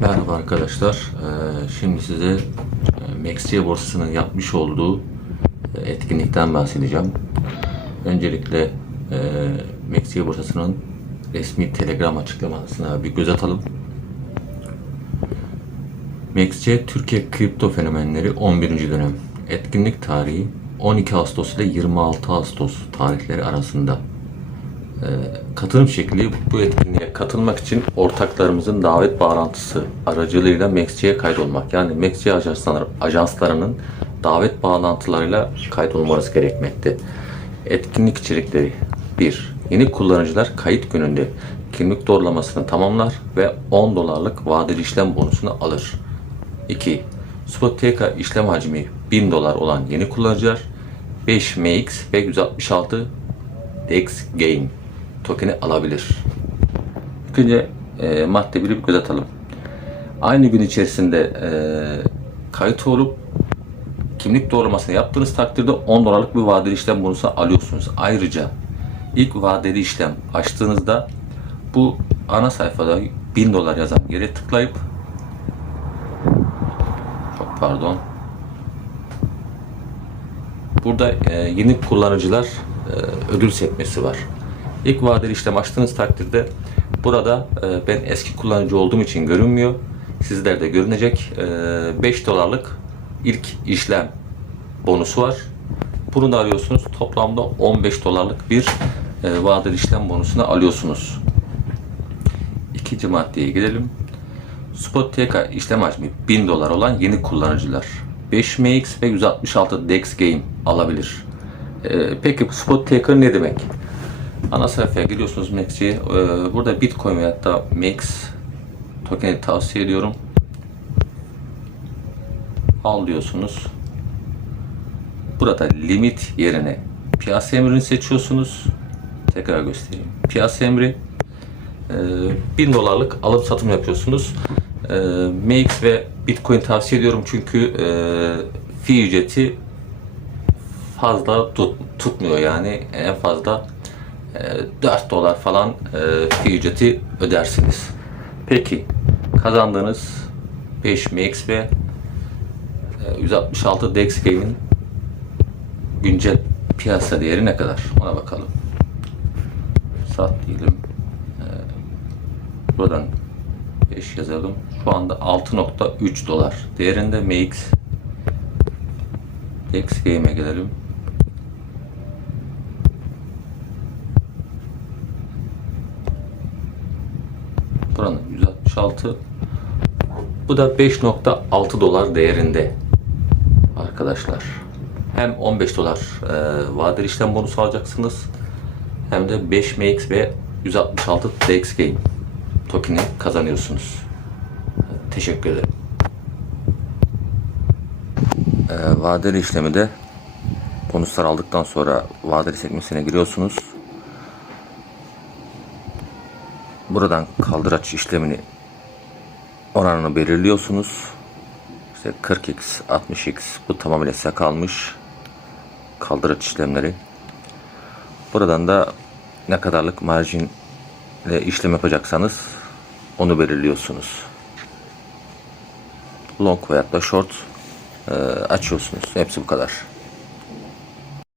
Merhaba arkadaşlar. Ee, Şimdi size e, MaxC borsasının yapmış olduğu e, etkinlikten bahsedeceğim. Öncelikle e, borsasının resmi Telegram açıklamasına bir göz atalım. MaxC Türkiye Kripto Fenomenleri 11. dönem. Etkinlik tarihi 12 Ağustos ile 26 Ağustos tarihleri arasında. Katılım şekli bu etkinliğe katılmak için ortaklarımızın davet bağlantısı aracılığıyla Maxçi'ye kaydolmak. Yani Maxçi ajanslar, ajanslarının davet bağlantılarıyla kaydolmanız gerekmekte. Etkinlik içerikleri 1. Yeni kullanıcılar kayıt gününde kimlik doğrulamasını tamamlar ve 10 dolarlık vadeli işlem bonusunu alır. 2. Spoteca işlem hacmi 1000 dolar olan yeni kullanıcılar 5 MX ve 166 DEX Game tokeni alabilir. İlk önce e, madde 1'i bir göz atalım. Aynı gün içerisinde e, kayıt olup kimlik doğrulamasını yaptığınız takdirde 10 dolarlık bir vadeli işlem bonusu alıyorsunuz. Ayrıca ilk vadeli işlem açtığınızda bu ana sayfada 1000 dolar yazan yere tıklayıp çok pardon Burada e, yeni kullanıcılar e, ödül sekmesi var. İlk vadeli işlem açtığınız takdirde burada e, ben eski kullanıcı olduğum için görünmüyor. Sizlerde görünecek e, 5 dolarlık ilk işlem bonusu var. Bunu da alıyorsunuz. Toplamda 15 dolarlık bir e, vadeli işlem bonusunu alıyorsunuz. İkinci maddeye gidelim. Spoteca işlem hacmi 1000 dolar olan yeni kullanıcılar 5 MX ve 166 DEX Game alabilir. Ee, peki bu Spoteca ne demek? Ana sayfaya geliyorsunuz Max'ciye. Ee, burada Bitcoin veya da Max tokeni tavsiye ediyorum. Al diyorsunuz. Burada limit yerine piyasa emrini seçiyorsunuz. Tekrar göstereyim. Piyasa emri e, 1000 dolarlık alım satım yapıyorsunuz. E, MX ve Bitcoin tavsiye ediyorum çünkü e, fi ücreti fazla tut, tutmuyor yani en fazla 4 dolar falan e, fi ücreti ödersiniz. Peki kazandığınız 5 MX ve e, 166 DEX Game'in güncel piyasa değeri ne kadar? Ona bakalım. Sat diyelim. Ee, buradan 5 yazalım. Şu anda 6.3 dolar değerinde MX Dex Game'e gelelim. Buranın 166 bu da 5.6 dolar değerinde arkadaşlar. Hem 15 dolar e, vadeli işlem bonusu alacaksınız hem de 5 MX ve 166 DX Game tokeni kazanıyorsunuz. Teşekkür ederim. E, vadeli işlemi de bonuslar aldıktan sonra vadeli sekmesine giriyorsunuz. Buradan kaldıraç işlemini oranını belirliyorsunuz. İşte 40x, 60x bu tamamıyla size kalmış kaldıraç işlemleri. Buradan da ne kadarlık marjin ile işlem yapacaksanız onu belirliyorsunuz. Long veya da short e, açıyorsunuz. Hepsi bu kadar.